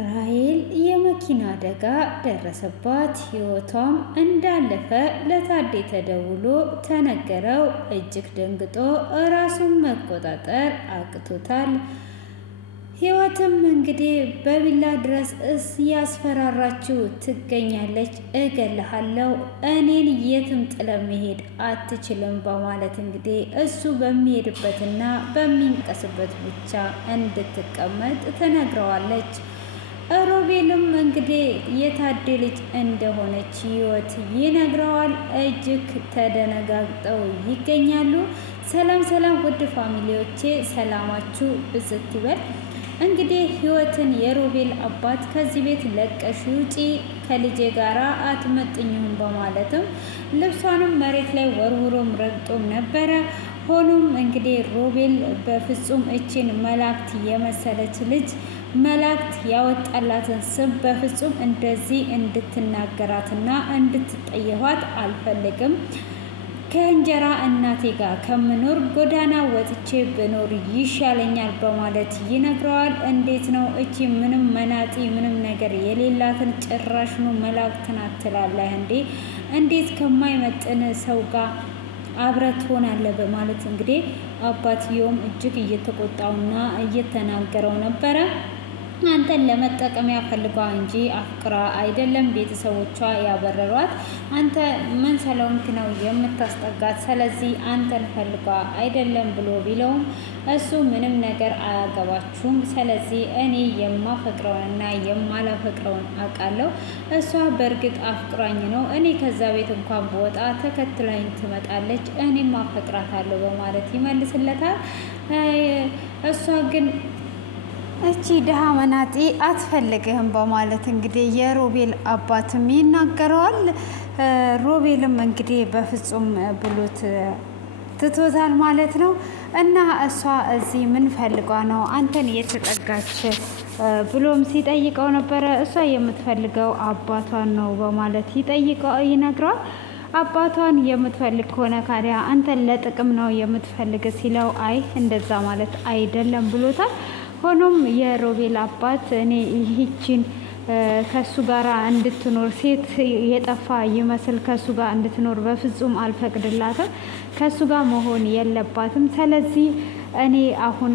ራሔል የመኪና አደጋ ደረሰባት። ህይወቷም እንዳለፈ ለታዴ ተደውሎ ተነገረው። እጅግ ደንግጦ ራሱን መቆጣጠር አቅቶታል። ህይወትም እንግዲህ በቢላ ድረስ እያስፈራራችው ትገኛለች። እገልሃለሁ፣ እኔን የትም ጥለ መሄድ አትችልም በማለት እንግዲህ እሱ በሚሄድበትና በሚንቀስበት ብቻ እንድትቀመጥ ትነግረዋለች። ሮቤልም እንግዲህ የታዴ ልጅ እንደሆነች ህይወት ይነግረዋል። እጅግ ተደነጋግጠው ይገኛሉ። ሰላም ሰላም፣ ውድ ፋሚሊዎቼ ሰላማችሁ ብዝት ይበል። እንግዲህ ህይወትን የሮቤል አባት ከዚህ ቤት ለቀሽ ውጪ፣ ከልጄ ጋራ አትመጥኝም በማለትም ልብሷንም መሬት ላይ ወርውሮም ረግጦም ነበረ። ሆኖም እንግዲህ ሮቤል በፍጹም እችን መላእክት የመሰለች ልጅ መላእክት ያወጣላትን ስም በፍጹም እንደዚህ እንድትናገራትና እንድትጠየፋት አልፈልግም። ከእንጀራ እናቴ ጋር ከምኖር ጎዳና ወጥቼ ብኖር ይሻለኛል በማለት ይነግረዋል። እንዴት ነው እቺ ምንም መናጢ ምንም ነገር የሌላትን ጭራሽኑ መላእክትን አትላለህ እንዴ? እንዴት ከማይመጥን ሰው ጋር አብረት ትሆናለህ? በማለት እንግዲህ አባትየውም እጅግ እየተቆጣውና እየተናገረው ነበረ። አንተን ለመጠቀሚያ ፈልጓ እንጂ አፍቅራ አይደለም ቤተሰቦቿ ያበረሯት። አንተ ምን ስለሆንክ ነው የምታስጠጋት? ስለዚህ አንተን ፈልጓ አይደለም ብሎ ቢለውም እሱ ምንም ነገር አያገባችሁም። ስለዚህ እኔ የማፈቅረውንና የማላፈቅረውን አውቃለሁ። እሷ በእርግጥ አፍቅራኝ ነው። እኔ ከዛ ቤት እንኳን በወጣ ተከትላኝ ትመጣለች። እኔም አፈቅራታለሁ በማለት ይመልስለታል። እሷ ግን እቺ ድሃ መናጤ አትፈልግህም በማለት እንግዲህ የሮቤል አባትም ይናገረዋል። ሮቤልም እንግዲህ በፍጹም ብሎት ትቶታል ማለት ነው። እና እሷ እዚህ ምን ፈልጓ ነው አንተን የተጠጋች ብሎም ሲጠይቀው ነበረ። እሷ የምትፈልገው አባቷን ነው በማለት ይነግረዋል። አባቷን የምትፈልግ ከሆነ ካዲያ አንተን ለጥቅም ነው የምትፈልግ ሲለው አይ እንደዛ ማለት አይደለም ብሎታል። ሆኖም የሮቤል አባት እኔ ይህችን ከሱ ጋር እንድትኖር ሴት የጠፋ ይመስል ከሱ ጋር እንድትኖር በፍጹም አልፈቅድላትም። ከሱ ጋር መሆን የለባትም። ስለዚህ እኔ አሁን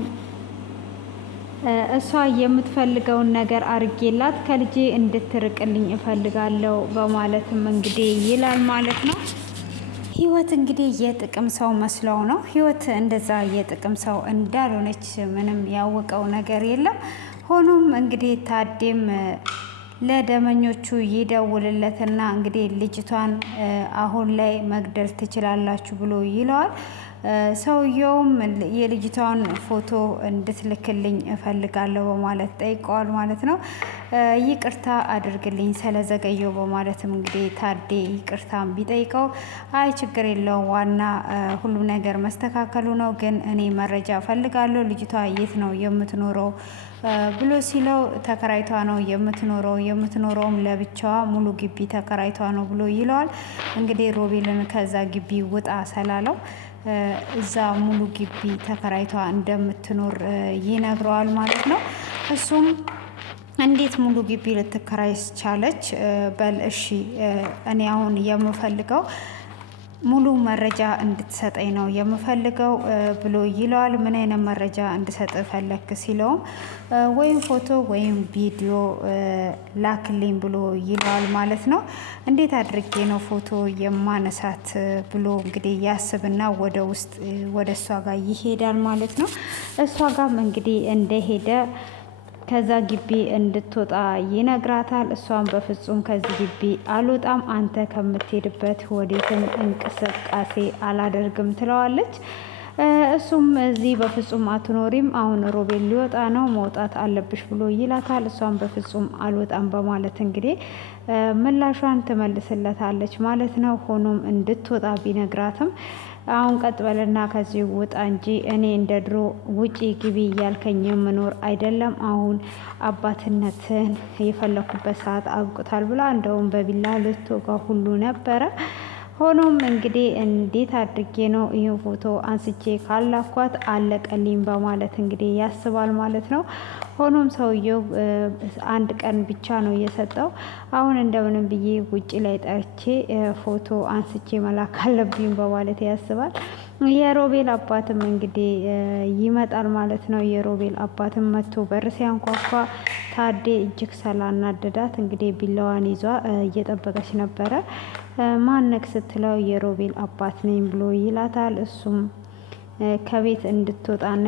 እሷ የምትፈልገውን ነገር አርጌላት ከልጄ እንድትርቅልኝ እፈልጋለሁ በማለትም እንግዲህ ይላል ማለት ነው። ህይወት እንግዲህ የጥቅም ሰው መስለው ነው። ህይወት እንደዛ የጥቅም ሰው እንዳልሆነች ምንም ያወቀው ነገር የለም። ሆኖም እንግዲህ ታዴም ለደመኞቹ ይደውልለትና እንግዲህ ልጅቷን አሁን ላይ መግደል ትችላላችሁ ብሎ ይለዋል። ሰውየውም የልጅቷን ፎቶ እንድትልክልኝ እፈልጋለሁ በማለት ጠይቀዋል ማለት ነው። ይቅርታ አድርግልኝ ስለዘገየው በማለትም እንግዲህ ታዴ ይቅርታን ቢጠይቀው አይ ችግር የለው ዋና ሁሉም ነገር መስተካከሉ ነው፣ ግን እኔ መረጃ እፈልጋለሁ ልጅቷ የት ነው የምትኖረው ብሎ ሲለው ተከራይቷ ነው የምትኖረውም ለብቻዋ ሙሉ ግቢ ተከራይቷ ነው ብሎ ይለዋል። እንግዲህ ሮቤልን ከዛ ግቢ ውጣ ስላለው እዛ ሙሉ ግቢ ተከራይቷ እንደምትኖር ይነግረዋል ማለት ነው። እሱም እንዴት ሙሉ ግቢ ልትከራይ ቻለች? በል እሺ እኔ አሁን የምፈልገው ሙሉ መረጃ እንድትሰጠኝ ነው የምፈልገው ብሎ ይለዋል። ምን አይነት መረጃ እንድሰጥ ፈለክ ሲለውም ወይም ፎቶ ወይም ቪዲዮ ላክልኝ ብሎ ይለዋል ማለት ነው። እንዴት አድርጌ ነው ፎቶ የማነሳት ብሎ እንግዲህ ያስብና ወደ ውስጥ ወደ እሷ ጋር ይሄዳል ማለት ነው። እሷ ጋርም እንግዲህ እንደሄደ ከዛ ግቢ እንድትወጣ ይነግራታል። እሷም በፍጹም ከዚህ ግቢ አልወጣም፣ አንተ ከምትሄድበት ወዴትም እንቅስቃሴ አላደርግም ትለዋለች። እሱም እዚህ በፍጹም አትኖሪም፣ አሁን ሮቤል ሊወጣ ነው መውጣት አለብሽ ብሎ ይላታል። እሷም በፍጹም አልወጣም በማለት እንግዲህ ምላሿን ትመልስለታለች ማለት ነው። ሆኖም እንድትወጣ ቢነግራትም አሁን ቀጥ በልና ከዚህ ውጣ እንጂ እኔ እንደ ድሮ ውጪ ግቢ እያልከኝ የምኖር አይደለም። አሁን አባትነትን የፈለኩበት ሰዓት አብቅቷል ብላ እንደውም በቢላ ልትወጋ ሁሉ ነበረ። ሆኖም እንግዲህ እንዴት አድርጌ ነው ይህን ፎቶ አንስቼ ካላኳት አለቀልኝ በማለት እንግዲህ ያስባል ማለት ነው። ሆኖም ሰውየው አንድ ቀን ብቻ ነው የሰጠው። አሁን እንደምንም ብዬ ውጭ ላይ ጠርቼ ፎቶ አንስቼ መላክ አለብኝ በማለት ያስባል። የሮቤል አባትም እንግዲህ ይመጣል ማለት ነው። የሮቤል አባትም መጥቶ በር ሲያንኳኳ ታዴ እጅግ ስላናደዳት እንግዲህ ቢላዋን ይዟ እየጠበቀች ነበረ። ማነክ ስትለው የሮቤል አባት ነኝ ብሎ ይላታል። እሱም ከቤት እንድትወጣና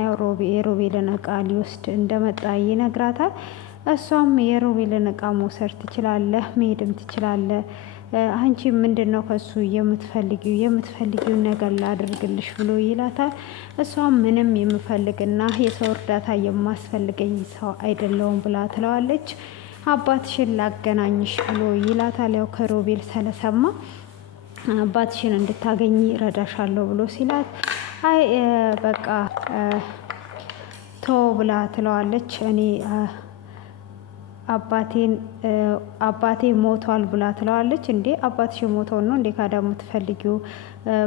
የሮቤልን እቃ ሊወስድ እንደመጣ ይነግራታል። እሷም የሮቤልን እቃ መውሰድ ትችላለህ፣ መሄድም ትችላለህ፣ አንቺ ምንድን ነው ከሱ የምትፈልጊውን ነገር ላድርግልሽ ብሎ ይላታል። እሷም ምንም የምፈልግና የሰው እርዳታ የማስፈልገኝ ሰው አይደለውም ብላ ትለዋለች። አባትሽን ላገናኝሽ ብሎ ይላታል። ያው ከሮቤል ስለሰማ አባትሽን እንድታገኝ ረዳሻለሁ ብሎ ሲላት አይ በቃ ቶ ብላ ትለዋለች። እኔ አባቴ ሞቷል ብላ ትለዋለች። እንዴ አባትሽ ሞተው ነው እንዴ ካዳ የምትፈልጊው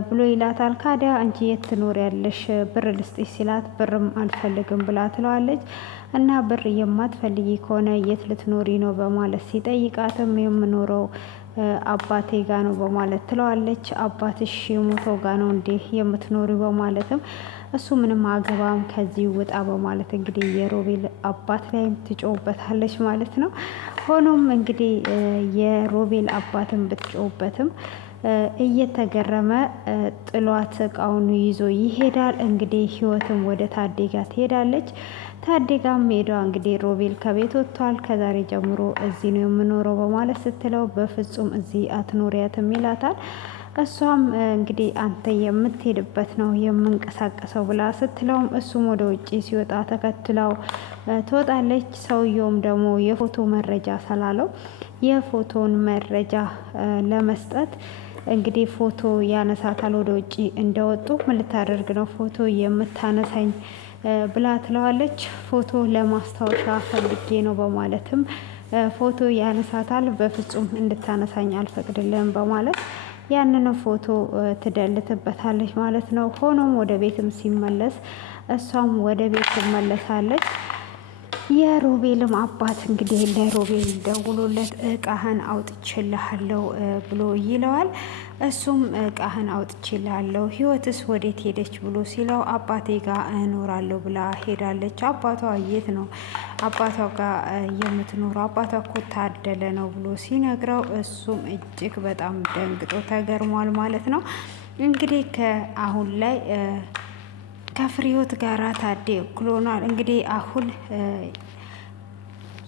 ብሎ ይላታል። ካዳ አንቺ የት ትኖሪያለሽ? ብር ልስጥሽ ሲላት ብርም አልፈልግም ብላ ትለዋለች። እና ብር የማትፈልጊ ከሆነ የት ልትኖሪ ነው በማለት ሲጠይቃትም የምኖረው አባቴ ጋ ነው በማለት ትለዋለች። አባትሽ የሞተው ጋ ነው እንዴ የምትኖሪ በማለትም እሱ ምንም አገባም ከዚህ ውጣ በማለት እንግዲህ የሮቤል አባት ላይም ትጮውበታለች ማለት ነው። ሆኖም እንግዲህ የሮቤል አባትን ብትጮውበትም እየተገረመ ጥሏት እቃውን ይዞ ይሄዳል። እንግዲህ ህይወትም ወደ ታዴ ጋር ትሄዳለች። ታዴ ጋም ሄዷ እንግዲህ ሮቤል ከቤት ወጥቷል፣ ከዛሬ ጀምሮ እዚህ ነው የምኖረው በማለት ስትለው በፍጹም እዚህ አትኖሪያትም ይላታል። እሷም እንግዲህ አንተ የምትሄድበት ነው የምንቀሳቀሰው ብላ ስትለውም እሱም ወደ ውጭ ሲወጣ ተከትለው ትወጣለች። ሰውየውም ደግሞ የፎቶ መረጃ ስላለው የፎቶን መረጃ ለመስጠት እንግዲህ ፎቶ ያነሳታል። ወደ ውጭ እንደወጡ ምን ልታደርግ ነው ፎቶ የምታነሳኝ ብላ ትለዋለች። ፎቶ ለማስታወሻ ፈልጌ ነው በማለትም ፎቶ ያነሳታል። በፍጹም እንድታነሳኝ አልፈቅድልህም በማለት ያንን ፎቶ ትደልትበታለች ማለት ነው። ሆኖም ወደ ቤትም ሲመለስ እሷም ወደ ቤት ትመለሳለች። የሮቤልም አባት እንግዲህ ለሮቤል ደውሎለት እቃህን አውጥቼልሃለሁ ብሎ ይለዋል። እሱም እቃህን አውጥቼልሃለሁ፣ ህይወትስ ወዴት ሄደች ብሎ ሲለው አባቴ ጋር እኖራለሁ ብላ ሄዳለች። አባቷ የት ነው አባቷ ጋር የምትኖረው? አባቷ እኮ ታደለ ነው ብሎ ሲነግረው እሱም እጅግ በጣም ደንግጦ ተገርሟል ማለት ነው። እንግዲህ ከአሁን ላይ ከፍሬህይወት ጋራ ታዴ እኩል ሆኗል። እንግዲህ አሁን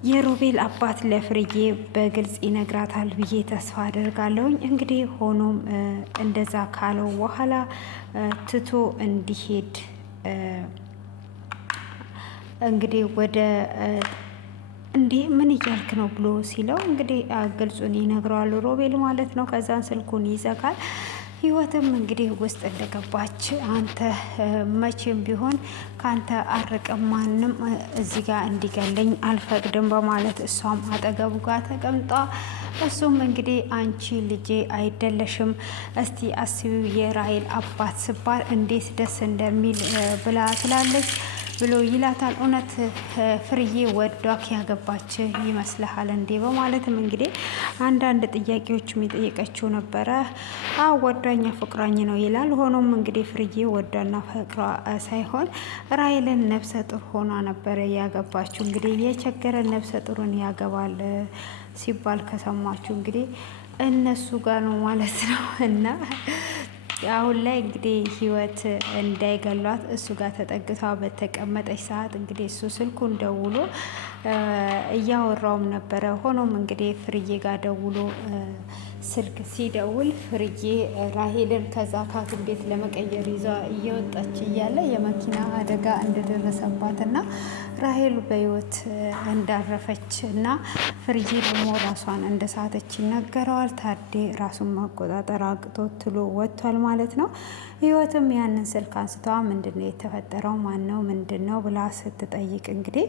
የሮቤል አባት ለፍርዬ በግልጽ ይነግራታል ብዬ ተስፋ አደርጋለሁኝ። እንግዲህ ሆኖም እንደዛ ካለው በኋላ ትቶ እንዲሄድ እንግዲህ ወደ እንዴ ምን እያልክ ነው ብሎ ሲለው እንግዲህ ግልጹን ይነግረዋል ሮቤል ማለት ነው። ከዛን ስልኩን ይዘጋል። ህይወትም እንግዲህ ውስጥ እንደገባች አንተ መቼም ቢሆን ካንተ አርቅም፣ ማንም እዚህ ጋር እንዲገለኝ አልፈቅድም በማለት እሷም አጠገቡ ጋር ተቀምጣ እሱም እንግዲህ አንቺ ልጄ አይደለሽም፣ እስቲ አስቢው የራሄል አባት ስባል እንዴት ደስ እንደሚል ብላ ትላለች ብሎ ይላታል። እውነት ፍርዬ ወዷክ ያገባች ይመስልሃል እንዴ በማለትም እንግዲህ አንዳንድ ጥያቄዎች የሚጠየቀችው ነበረ። ወዷኛ ፍቅራኝ ነው ይላል። ሆኖም እንግዲህ ፍርዬ ወዷና ፍቅሯ ሳይሆን ራሄልን ነፍሰ ጡር ሆኗ ነበረ ያገባችው። እንግዲህ የቸገረን ነፍሰ ጡርን ያገባል ሲባል ከሰማችሁ እንግዲህ እነሱ ጋር ነው ማለት ነው። እና አሁን ላይ እንግዲህ ህይወት እንዳይገሏት እሱ ጋር ተጠግታ በተቀመጠች ሰዓት እንግዲህ እሱ ስልኩን ደውሎ እያወራውም ነበረ። ሆኖም እንግዲህ ፍርዬ ጋር ደውሎ ስልክ ሲደውል ፍርዬ ራሄልን ከዛ ከሐኪም ቤት ለመቀየር ይዛ እየወጣች እያለ የመኪና አደጋ እንደደረሰባት እና ራሄል በህይወት እንዳረፈች እና ፍርዬ ደግሞ ራሷን እንደሳተች ይነገረዋል። ታዴ ራሱን መቆጣጠር አቅቶት ትሎ ወጥቷል ማለት ነው። ህይወትም ያንን ስልክ አንስታ ምንድነው የተፈጠረው ማነው ምንድነው ብላ ስትጠይቅ እንግዲህ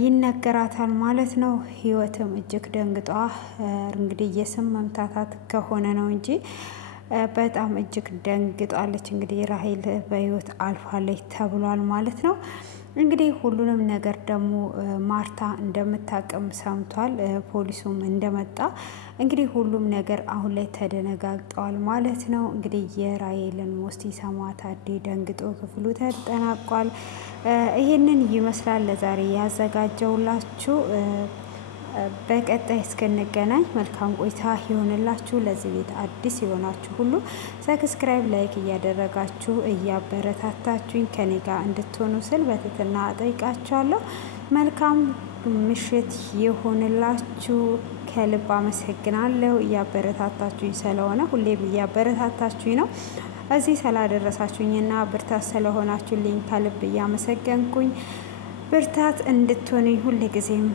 ይነገራታል ማለት ነው። ህይወትም እጅግ ደንግጧ እንግዲህ የስም መምታታት ከሆነ ነው እንጂ በጣም እጅግ ደንግጣለች። እንግዲህ ራሄል በህይወት አልፋለች ተብሏል ማለት ነው። እንግዲህ ሁሉንም ነገር ደግሞ ማርታ እንደምታቅም ሰምቷል። ፖሊሱም እንደመጣ እንግዲህ ሁሉም ነገር አሁን ላይ ተደነጋግጠዋል ማለት ነው። እንግዲህ የራሄልን ሞት ሲሰማ ታዴ ደንግጦ ክፍሉ ተጠናቋል። ይህንን ይመስላል ለዛሬ ያዘጋጀውላችሁ። በቀጣይ እስክንገናኝ መልካም ቆይታ ይሆንላችሁ። ለዚህ ቤት አዲስ የሆናችሁ ሁሉ ሰብስክራይብ፣ ላይክ እያደረጋችሁ እያበረታታችሁኝ ከኔ ጋር እንድትሆኑ ስል በትህትና እጠይቃችኋለሁ። መልካም ምሽት ይሆንላችሁ። ከልብ አመሰግናለሁ እያበረታታችሁኝ ስለሆነ፣ ሁሌም እያበረታታችሁኝ ነው። እዚህ ስላደረሳችሁኝና ብርታት ስለሆናችሁልኝ ከልብ እያመሰገንኩኝ ብርታት እንድትሆኑኝ ሁልጊዜም